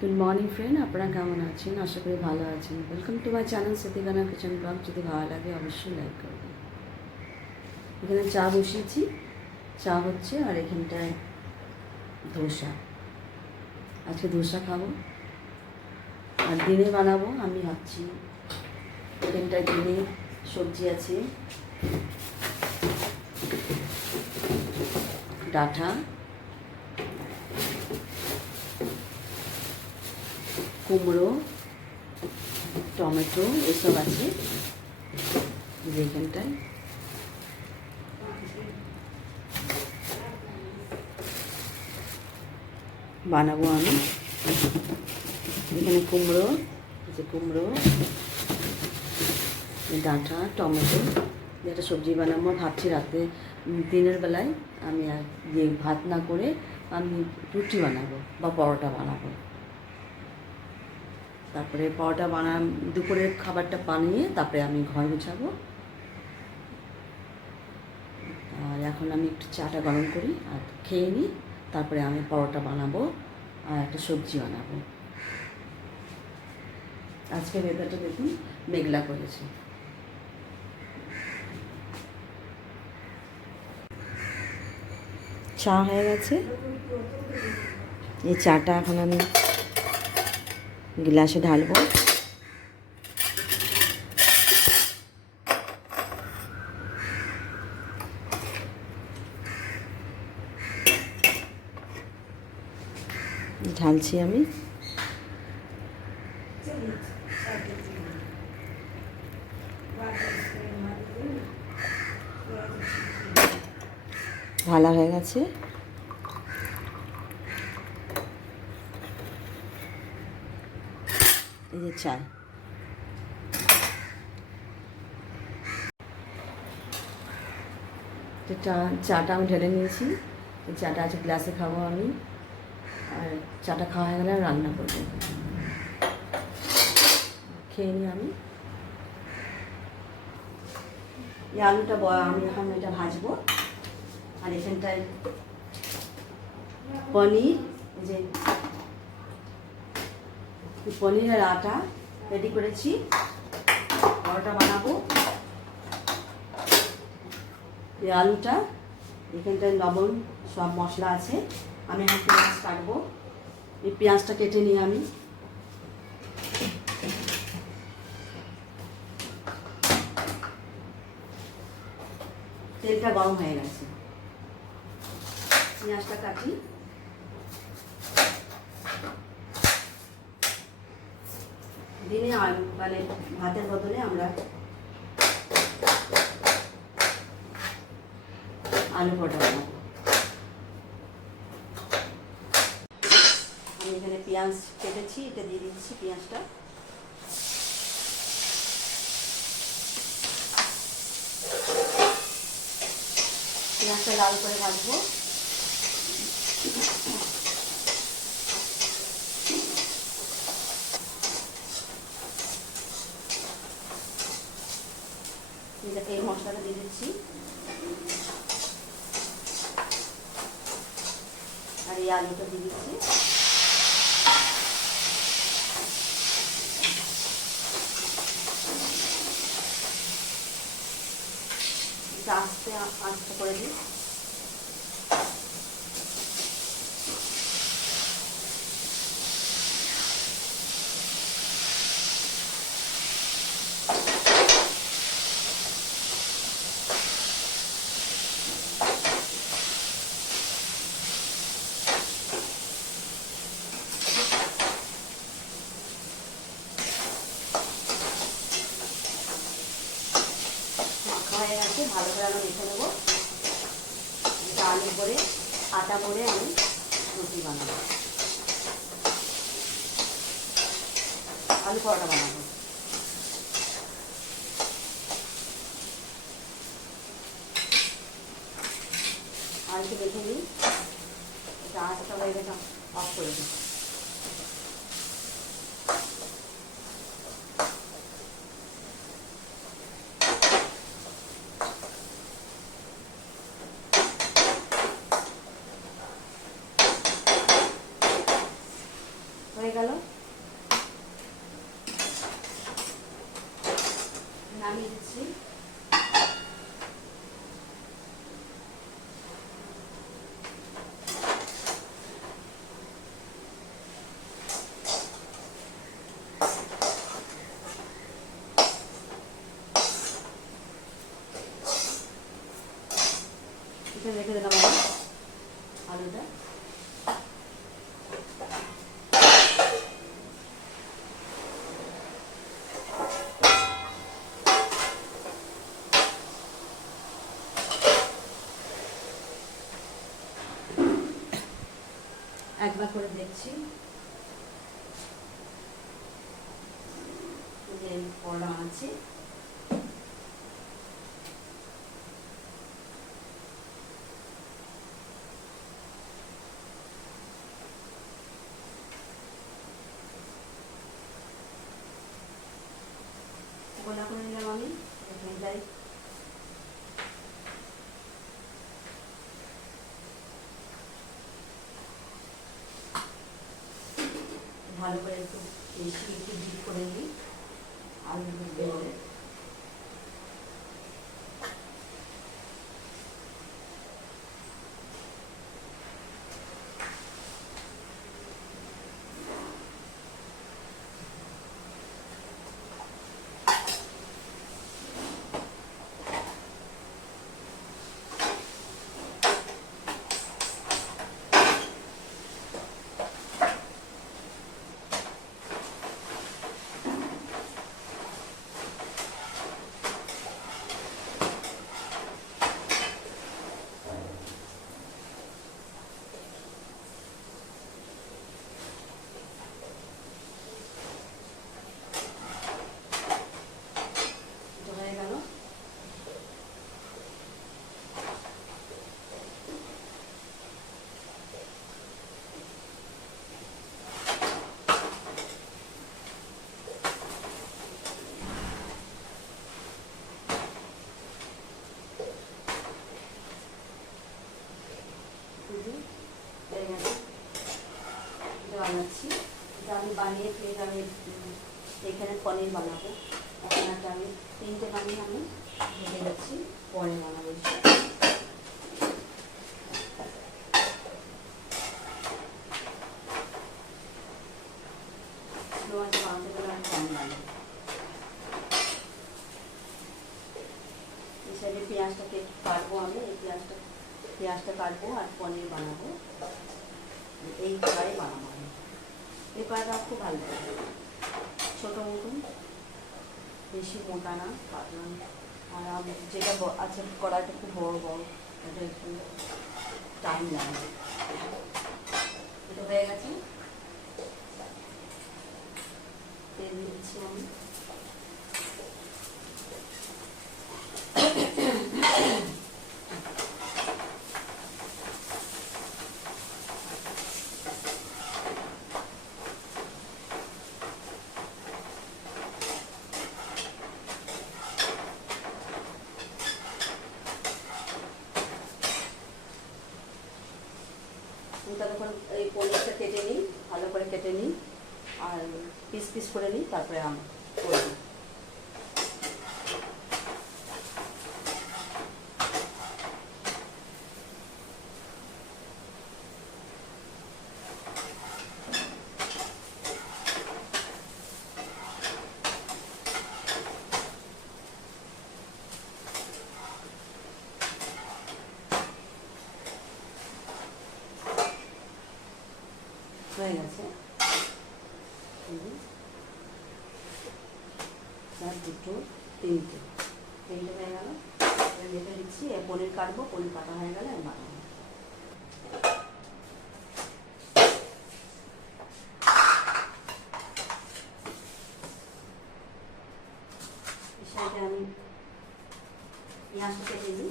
Good morning friend আপনারা কেমন আছেন? আশা করি ভালো আছেন। Welcome to my channel Satigana kitchen blog যদি ভালো লাগে, অবশ্যই লাইক করবেন। এখানে চা বসিয়েছি। চা হচ্ছে আর এখানটায় ধোসা। আজকে ধোসা খাব। আর দিনে বানাবো। আমি ভাবছি এখানটায় দিনে সবজি আছে। ডাঁটা। কুমড়ো, টমেটো, এসব আছে। যেখানটায় বানাবো আমি। এখানে কুমড়ো যে কুমড়ো, ডাঁটা, টমেটো। যেটা সবজি বানাবো, ভাবছি রাতে দিনের বেলায় আমি আর ভাত না করে আমি রুটি বানাবো বা পরোটা বানাবো। তারপরে পরোটা বানা দুপুরের খাবারটা বানিয়ে তারপরে আমি ঘর গুছাবো। আর এখন আমি একটু চাটা গরম করি আর খেয়ে নিই, তারপরে আমি পরোটা বানাবো আর একটা সবজি বানাবো। আজকে ওয়েদারটা দেখুন মেঘলা করেছে। চা হয়ে গেছে। এই চাটা এখন আমি গ্লাসে ঢালবো। ঢালছি আমি। ঢালা হয়ে গেছে এই যে চায় তো চা চাটা আমি ঢেলে নিয়েছি। চাটা আছে গ্লাসে খাব আমি। আর চাটা খাওয়া হয়ে গেলে আমি রান্না করব। খেয়ে নিই আমি। এই আলুটা আমি এখন এটা ভাজবো। আর এখানটায় পনির যে পনিরের আটা রেডি করেছি। পরোটা বানাবো। এই আলুটা, এখানটায় লবণ, সব মশলা আছে। আমি এখন পেঁয়াজ কাটবো। এই পেঁয়াজটা কেটে নিই আমি। তেলটা গরম হয়ে গেছে। পেঁয়াজটা কাটি। দিনে মানে ভাতের বদলে আমরা আলু বানাবো। আমি এখানে পেঁয়াজ কেটেছি, এটা দিয়ে দিচ্ছি পেঁয়াজটা। পেঁয়াজটা লাল করে ভাজবো এটাকে এই মশলাটা দিয়ে দিচ্ছি। আর এই আলুটা দিয়ে দিচ্ছি। আস্তে আস্তে করে দিই মাখা হয়ে গেছে ভালো করে আমি মেখে নেব। এটা আলু করে, আটা করে আমি রুটি বানাবো। আলু পরোটা বানাবো। একটু দেখে নিই। এটা আঁচটা হয়ে গেছে অফ করে দিই হয়ে গেল নামিয়ে দিচ্ছি এখানে রেখে দিলাম আলুটা। একবার করে দেখছি। পড়া আছে গোলা করে নিলাম আমি এখানে যাই ভালো করে একটু বেশি একটু ডিপ করে নিই। আলু বেরোলে এটা হয়ে গেল এই যে, হয়ে গেছে। এটা বানাচ্ছি। এটা আমি বানিয়ে ফের আমি এখানে পনির বানাবো। এখন একটা আমি তিনটে বানিয়ে আমি ভেজে যাচ্ছি পরে বানাবো পেঁয়াজটাকে কাটবো আমি, এই পেঁয়াজটা পেঁয়াজটা কাটবো আর পনির বানাবো। এই কড়াই বানাবো কড়াইটা খুব ভালো। লাগে ছোটো মতন, বেশি মোটা না, পাতলা আর যেটা আছে কড়াইটা খুব বড় বড় এটা একটু টাইম লাগে। এটা হয়ে গেছে। তেল দিচ্ছি আমি। আমি ততক্ষণ এই পনিরটা কেটে নিই, ভালো করে কেটে নিই, আর পিস পিস করে নিই, তারপরে আম করে দিই হয়ে গেছে। চার দুটো তিনটে। তিনটে হয়ে গেল। রেখে দিচ্ছি পনির কাটবো পনির কাটা হয়ে গেলে আমি বানাবো। আমি পেঁয়াজটা কেটে নিই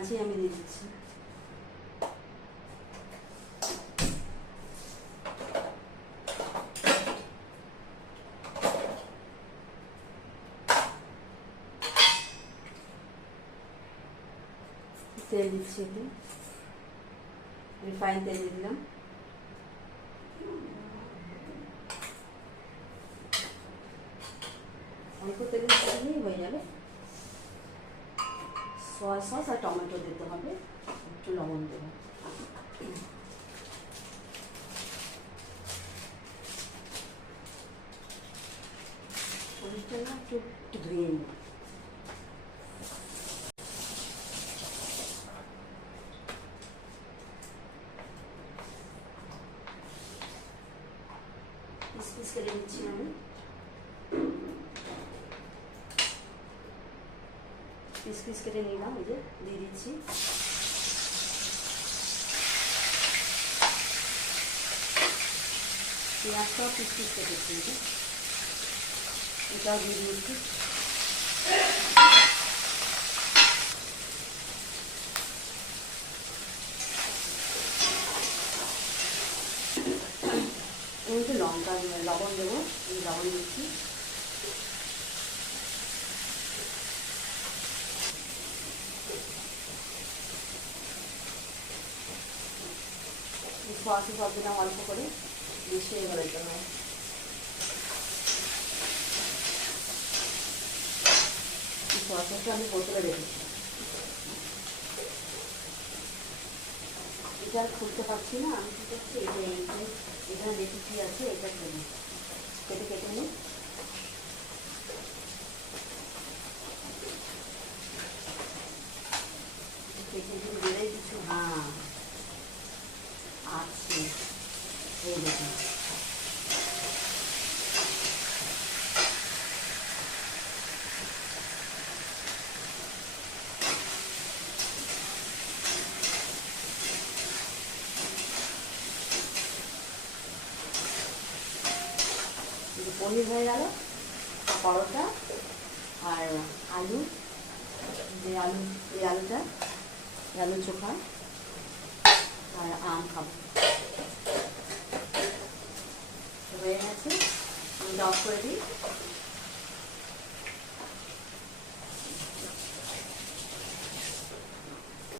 কাছেই আমি দিয়ে দিচ্ছি। তেল দিচ্ছি একটু রিফাইন তেল দিলাম। অল্প তেলে হয়ে যাবে। সয়া সস আর টমেটো দিতে হবে। একটু লবণ দেবো। একটু ধুয়ে নিই পিস পিস করে নিচ্ছি আমি পিস পিস কেটে নিলাম এই যে দিয়ে দিচ্ছি পেঁয়াজটাও পিস পিস কেটেছি এই যে এটাও দিয়ে দিয়েছি লঙ্কা লবণ দেবো লবণ দিচ্ছি সস সব দিলাম অল্প করে বেশি হয়ে গেলে তো নয় সসটা আমি বোতলে রেখেছি এটা খুলতে পারছি না, আমি কি করছি? এটা এখানে রেসিপি আছে, এটা খেলি কেটে কেটে নিই কেটে দিয়ে বেড়ে কিছু হ্যাঁ আছে এই দেখুন এই যে পনির হয়ে গেল পরোটা আর আলু, যে আলু, এই আলুটা আলু চোখা আর আম খাব। হয়ে গেছে, আমি অফ করে দিই।